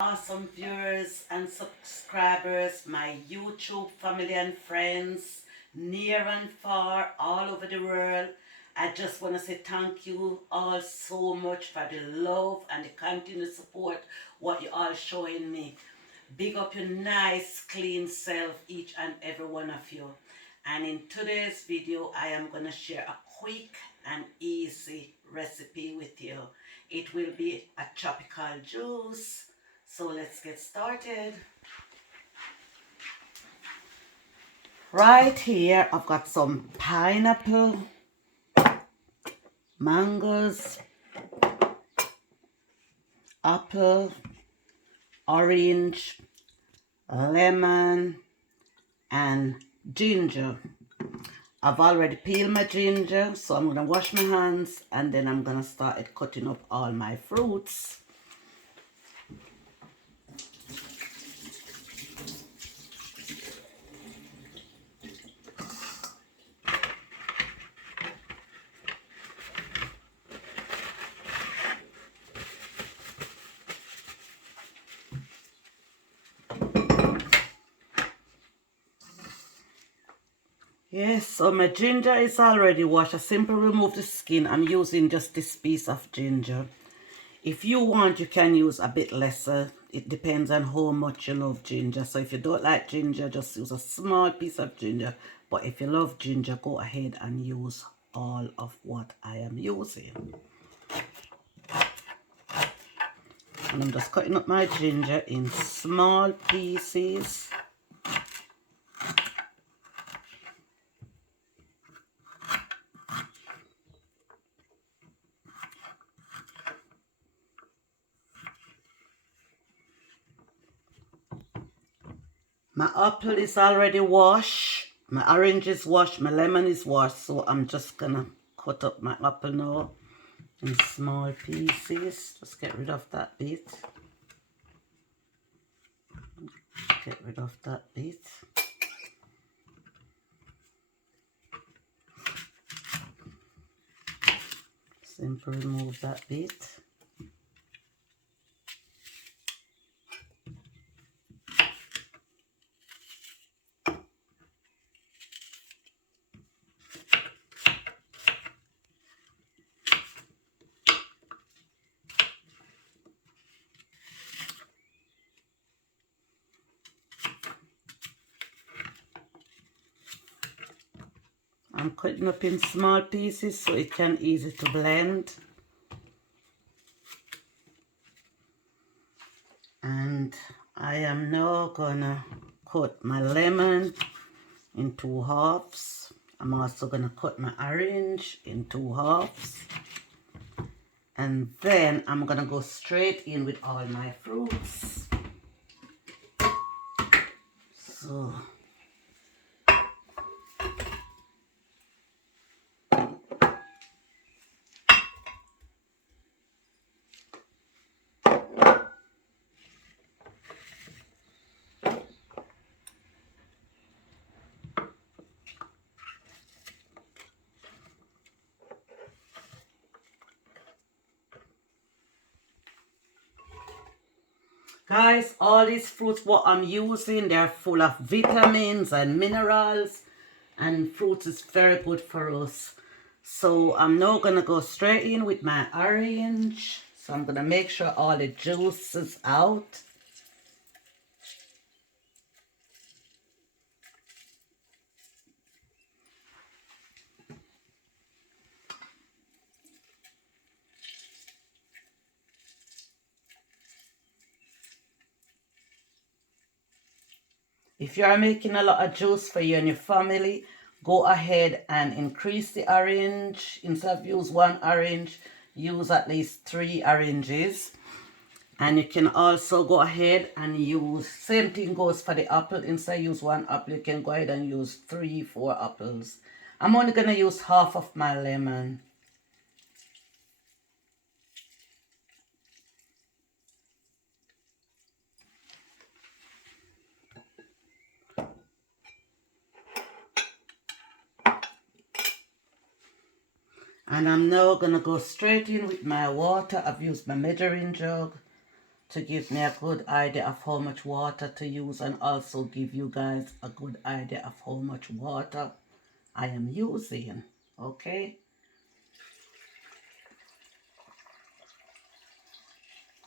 Awesome viewers and subscribers, my YouTube family and friends, near and far, all over the world. I just want to say thank you all so much for the love and the continued support what you all showing me. Big up your nice clean self, each and every one of you. And in today's video I am going to share a quick and easy recipe with you. It will be a tropical juice. So let's get started. Right here I've got some pineapple, mangoes, apple, orange, lemon, and ginger. I've already peeled my ginger, so I'm going to wash my hands and then I'm going to start cutting up all my fruits. Yes, so my ginger is already washed. I simply remove the skin. I'm using just this piece of ginger. If you want, you can use a bit lesser. It depends on how much you love ginger. So if you don't like ginger, just use a small piece of ginger. But if you love ginger, go ahead and use all of what I am using. And I'm just cutting up my ginger in small pieces. My apple is already washed. My orange is washed. My lemon is washed. So I'm just gonna cut up my apple now in small pieces. Just get rid of that bit. Get rid of that bit. Simply remove that bit. I'm cutting up in small pieces so it can easy to blend. And I am now gonna cut my lemon in 2 halves. I'm also gonna cut my orange in 2 halves. And then I'm gonna go straight in with all my fruits. So guys, all these fruits what I'm using, they're full of vitamins and minerals, and fruits is very good for us. So I'm now gonna go straight in with my orange. So I'm gonna make sure all the juice is out. If you are making a lot of juice for you and your family, go ahead and increase the orange. Instead of use 1 orange, use at least 3 oranges. And you can also go ahead and use, same thing goes for the apple. Instead of use 1 apple, you can go ahead and use 3, 4 apples. I'm only going to use half of my lemon. And I'm now going to go straight in with my water. I've used my measuring jug. to give me a good idea of how much water to use, and also give you guys a good idea of how much water I am using. Okay,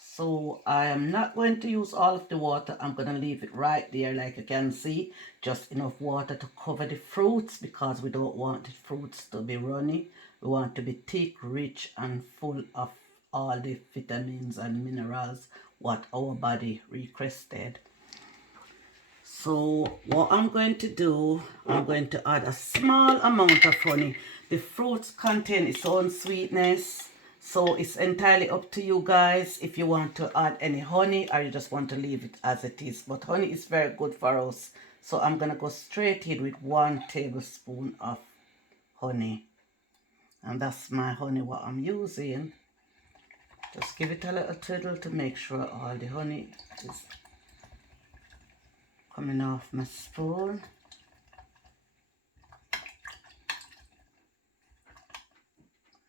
so I am not going to use all of the water. I'm going to leave it right there, like you can see, just enough water to cover the fruits, because we don't want the fruits to be runny. We want to be thick, rich, and full of all the vitamins and minerals what our body requested. So what I'm going to do, I'm going to add a small amount of honey. The fruits contain its own sweetness, so it's entirely up to you guys if you want to add any honey or you just want to leave it as it is. But honey is very good for us, so I'm going to go straight in with 1 tablespoon of honey. And that's my honey what I'm using. Just give it a little twiddle to make sure all the honey is coming off my spoon.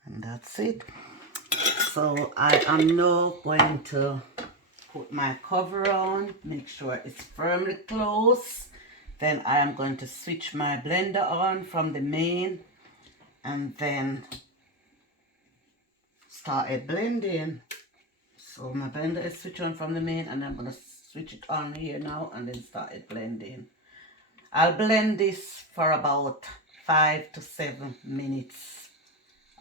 And that's it. So I am now going to put my cover on, make sure it's firmly closed. Then I am going to switch my blender on from the main and then start blending. So my blender is switched on from the main, and I'm going to switch it on here now and then start blending. I'll blend this for about 5 to 7 minutes.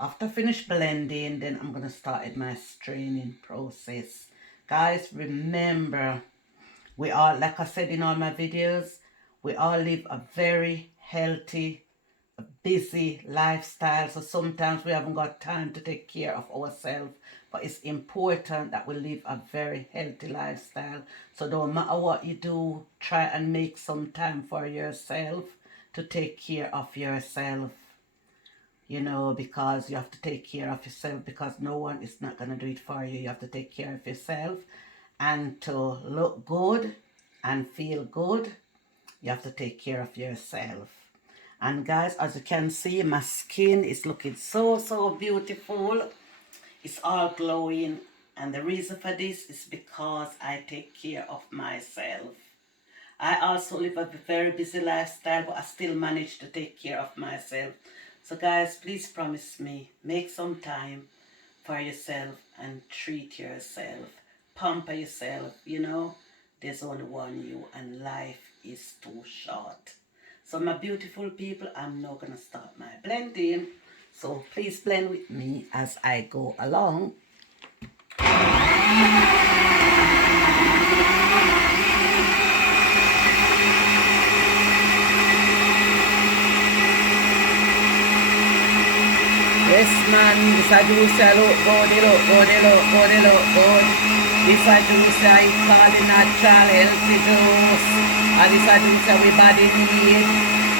After finish blending, then I'm going to start my straining process. Guys, remember, we all, like I said in all my videos, we all live a very healthy, busy lifestyle. So sometimes we haven't got time to take care of ourselves. But it's important that we live a very healthy lifestyle. So no matter what you do, try and make some time for yourself to take care of yourself. You know, because you have to take care of yourself, because no one is not going to do it for you. You have to take care of yourself. And to look good and feel good, you have to take care of yourself. And guys, as you can see, my skin is looking so beautiful. It's all glowing. And the reason for this is because I take care of myself. I also live a very busy lifestyle, but I still manage to take care of myself. So guys, please promise me, make some time for yourself and treat yourself. Pamper yourself, you know. There's only one you, and life is too short. So my beautiful people, I'm now going to start my blending. So please blend with me as I go along. Yes man, this a juice look good, good. This a juice I call it natural healthy juice. And this a juice we body need.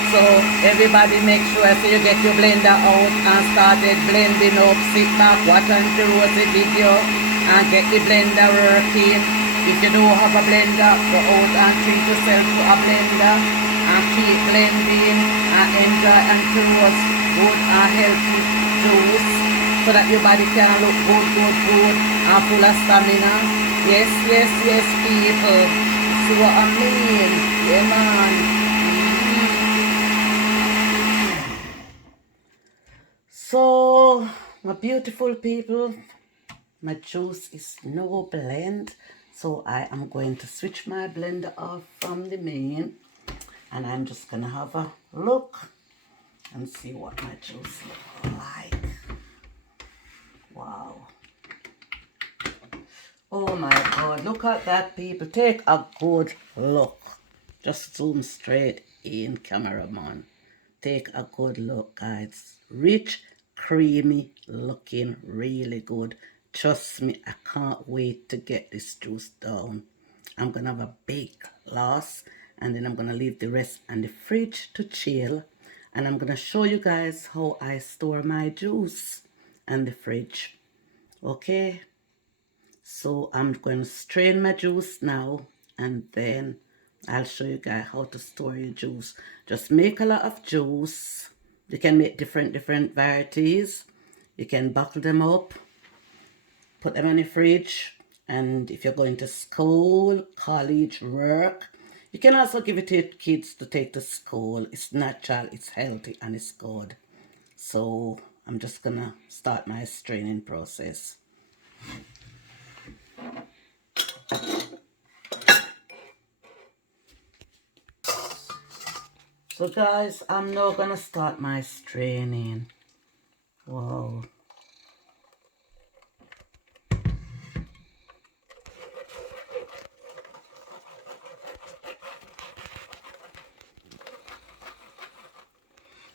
So everybody make sure so you get your blender out and started blending up. Sit back, watch Auntie Rosie video and get the blender working. If you don't have a blender, go out and treat yourself to a blender and keep blending and enjoy Auntie Rosie good and healthy juice so that your body can look good and full of stamina. Yes, people. See what I mean? Yeah, man. So, my beautiful people, my juice is no blend. So I am going to switch my blender off from the main. And I'm just going to have a look and see what my juice looks like. Wow. Oh my God, look at that, people. Take a good look. Just zoom straight in, cameraman. Take a good look, guys. Rich, creamy, looking really good. Trust me, I can't wait to get this juice down. I'm going to have a big glass, and then I'm going to leave the rest in the fridge to chill. And I'm going to show you guys how I store my juice in the fridge. Okay? So I'm going to strain my juice now, and then I'll show you guys how to store your juice. Just make a lot of juice. You can make different varieties. You can bottle them up, put them in the fridge, And if you're going to school, college, work, you can also give it to your kids to take to school. It's natural, it's healthy, and it's good. So I'm just gonna start my straining process. So guys, I'm now gonna start my straining. Wow.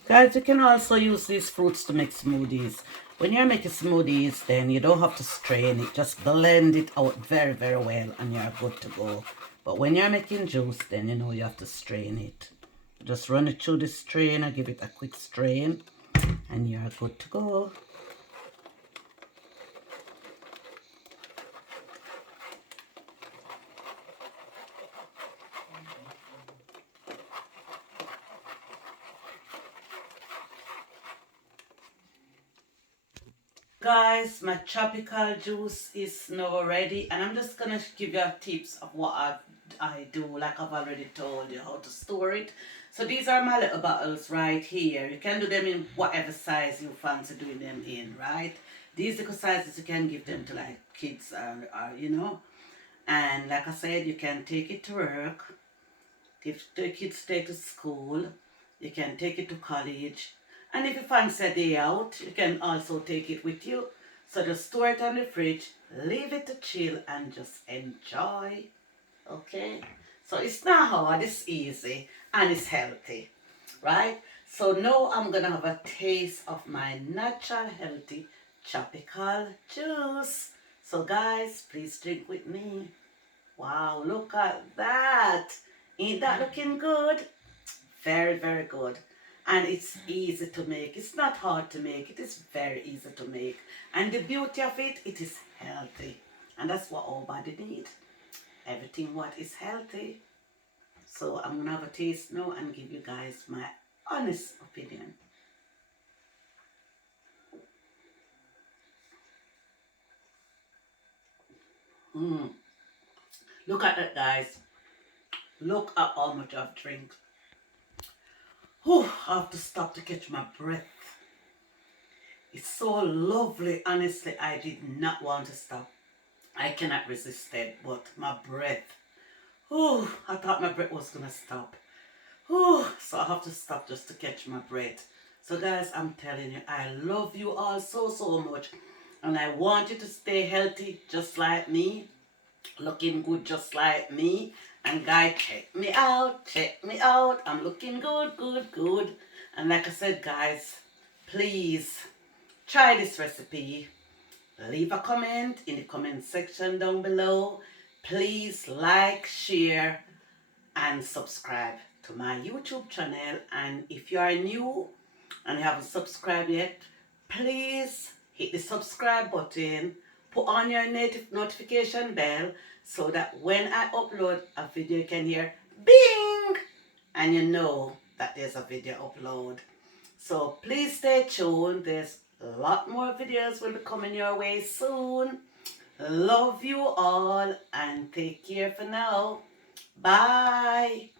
Guys, you can also use these fruits to make smoothies. When you're making smoothies, then you don't have to strain it. Just blend it out very, very well and you're good to go. But when you're making juice, then you know you have to strain it. Just run it through the strainer, give it a quick strain, and you're good to go. Guys, my tropical juice is now ready, and I'm just gonna give you tips of what I do, like I've already told you how to store it. So these are my little bottles right here. You can do them in whatever size you fancy doing them in, right? These little sizes you can give them to like kids or you know. And like I said, you can take it to work. If the kids take to school, you can take it to college. And if you fancy a day out, you can also take it with you. So just store it on the fridge, leave it to chill, and just enjoy. Okay? So it's not hard, it's easy, and it's healthy. Right? So now I'm going to have a taste of my natural healthy tropical juice. So guys, please drink with me. Wow, look at that. Ain't that looking good? Very, very good. And it's easy to make. It's not hard to make. It is very easy to make. And the beauty of it, it is healthy. And that's what our body needs. Everything what is healthy. So I'm going to have a taste now and give you guys my honest opinion. Look at that, guys. Look at how much I've drank. Whew, I have to stop to catch my breath. It's so lovely. Honestly, I did not want to stop. I cannot resist it, but my breath. Oh, I thought my breath was going to stop. Oh, so I have to stop just to catch my breath. So guys, I'm telling you, I love you all so, so much. And I want you to stay healthy just like me. Looking good just like me. And guys, check me out. Check me out. I'm looking good, good, good. And like I said, guys, please try this recipe. Leave a comment in the comment section down below. Please like, share, and subscribe to my YouTube channel. And if you are new and you haven't subscribed yet, please hit the subscribe button, put on your native notification bell so that when I upload a video you can hear bing and you know that there's a video upload. So please stay tuned. There's a lot more videos will be coming your way soon. Love you all and take care for now. Bye.